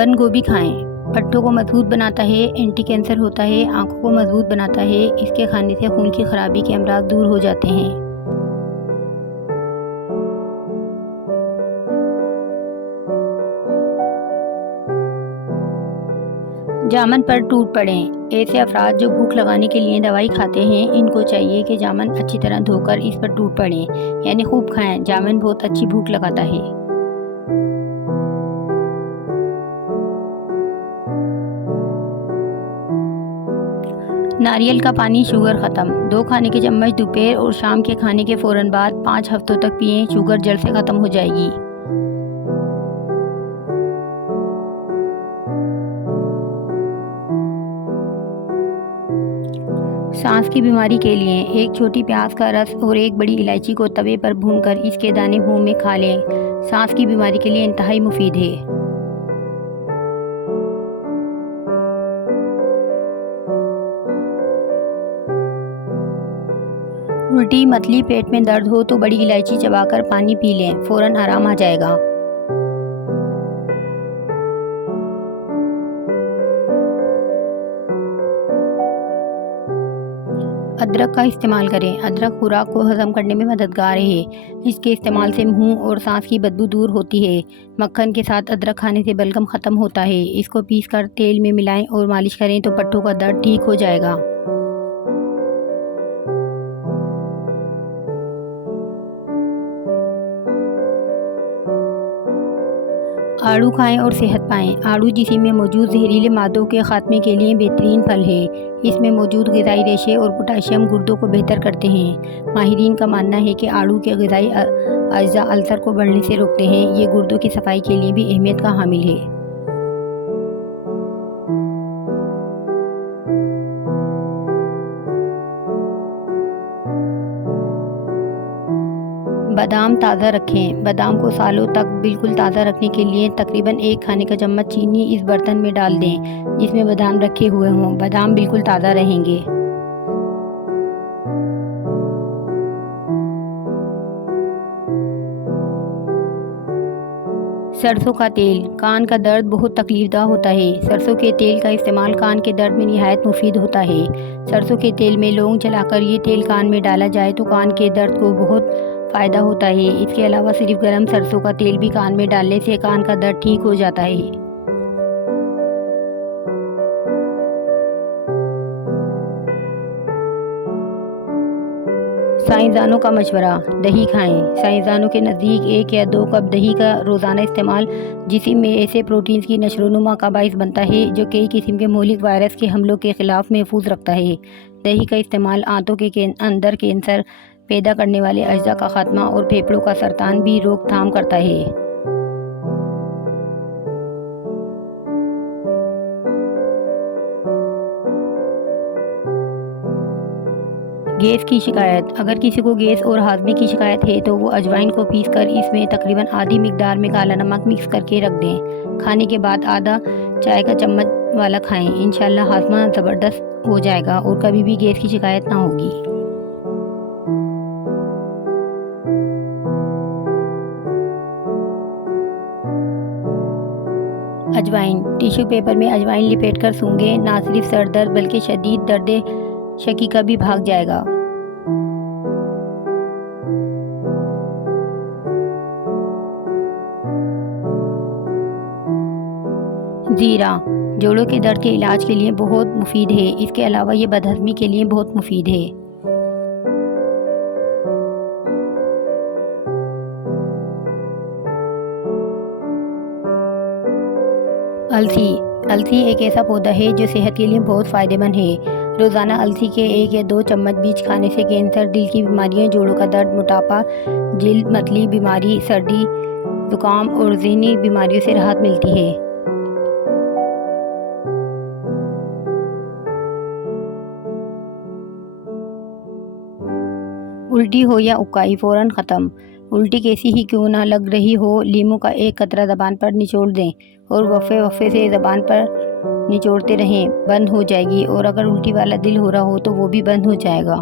बंद गोभी खाएं। पट्टों को मजबूत बनाता है, एंटी कैंसर होता है, आंखों को मजबूत बनाता है। इसके खाने से खून की खराबी के अमराज दूर हो जाते हैं। जामन पर टूट पड़ें। ऐसे अफराद जो भूख लगाने के लिए दवाई खाते हैं, इनको चाहिए कि जामन अच्छी तरह धोकर इस पर टूट पड़ें, यानी खूब खाएं। जामन बहुत अच्छी भूख लगाता है। नारियल का पानी शुगर ख़त्म। 2 खाने के चम्मच दोपहर और शाम के खाने के फ़ौरन बाद 5 हफ्तों तक पिएं, शुगर जड़ से ख़त्म हो जाएगी। सांस की बीमारी के लिए 1 छोटी प्याज का रस और 1 बड़ी इलायची को तवे पर भूनकर इसके दाने मुंह में खा लें। सांस की बीमारी के लिए इंतहाई मुफीद है। उल्टी, मतली, पेट में दर्द हो तो बड़ी इलायची चबाकर पानी पी लें, फ़ौरन आराम आ जाएगा। अदरक का इस्तेमाल करें। अदरक खुराक को हजम करने में मददगार है। इसके इस्तेमाल से मुंह और सांस की बदबू दूर होती है। मक्खन के साथ अदरक खाने से बलगम ख़त्म होता है। इसको पीसकर तेल में मिलाएं और मालिश करें तो पट्टों का दर्द ठीक हो जाएगा। आड़ू खाएं और सेहत पाएं। आड़ू जिस्म में मौजूद जहरीले मादों के खात्मे के लिए बेहतरीन फल है। इसमें मौजूद ग़िज़ाई रेशे और पोटाशियम गुर्दों को बेहतर करते हैं। माहिरीन का मानना है कि आड़ू के ग़िज़ाई अज्जा अल्सर को बढ़ने से रोकते हैं। ये गुर्दों की सफाई के लिए भी अहमियत का हामिल है। बादाम ताज़ा रखें। बादाम को सालों तक बिल्कुल ताज़ा रखने के लिए तकरीबन 1 खाने का चम्मच चीनी इस बर्तन में डाल दें जिसमें बादाम रखे हुए हों। बादाम बिल्कुल ताज़ा रहेंगे। सरसों का तेल। कान का दर्द बहुत तकलीफदा होता है। सरसों के तेल का इस्तेमाल कान के दर्द में निहायत मुफीद होता है। सरसों के तेल में लौंग जलाकर ये तेल कान में डाला जाए तो कान के दर्द को बहुत फ़ायदा होता है। इसके अलावा सिर्फ गर्म सरसों का तेल भी कान में डालने से कान का दर्द ठीक हो जाता है। साइंसदानों का मशवरा। दही खाएं। साइंसदानों के नज़दीक 1 या 2 कप दही का रोज़ाना इस्तेमाल जिस्म में ऐसे प्रोटीन्स की नशोनुमा का बाइस बनता है जो कई किस्म के मौलिक वायरस के हमलों के ख़िलाफ़ महफूज रखता है। दही का इस्तेमाल आंतों के अंदर कैंसर पैदा करने वाले अज्जा का खात्मा और फेफड़ों का सरतान भी रोकथाम करता है। गैस की शिकायत। अगर किसी को गैस और हाजमे की शिकायत है तो वो अजवाइन को पीसकर इसमें तकरीबन आधी मिकदार में काला नमक मिक्स करके रख दें। खाने के बाद आधा चाय का चम्मच वाला खाएं। इंशाल्लाह हाजमा ज़बरदस्त हो जाएगा और कभी भी गैस की शिकायत ना होगी। अजवाइन। टिश्यू पेपर में अजवाइन लिपेटकर सूंघें। ना सिर्फ सर दर्द बल्कि शदीद दर्द शकीका भी भाग जाएगा। जीरा जोड़ों के दर्द के इलाज के लिए बहुत मुफीद है। इसके अलावा ये बदहज़मी के लिए बहुत मुफीद है। अलसी। अलसी एक ऐसा पौधा है जो सेहत के लिए बहुत फ़ायदेमंद है। रोज़ाना अलसी के 1 या 2 चम्मच बीज खाने से कैंसर, दिल की बीमारियां, जोड़ों का दर्द, मोटापा, जिल्द, मतली बीमारी, सर्दी, जुकाम और ज़हनी बीमारियों से राहत मिलती है। उल्टी हो या उकाई फ़ौरन ख़त्म। उल्टी कैसी ही क्यों ना लग रही हो, लीमू का 1 कतरा ज़बान पर निचोड़ दें और वफ़े वफ़े से ज़बान पर निचोड़ते रहें, बंद हो जाएगी। और अगर उल्टी वाला दिल हो रहा हो तो वो भी बंद हो जाएगा।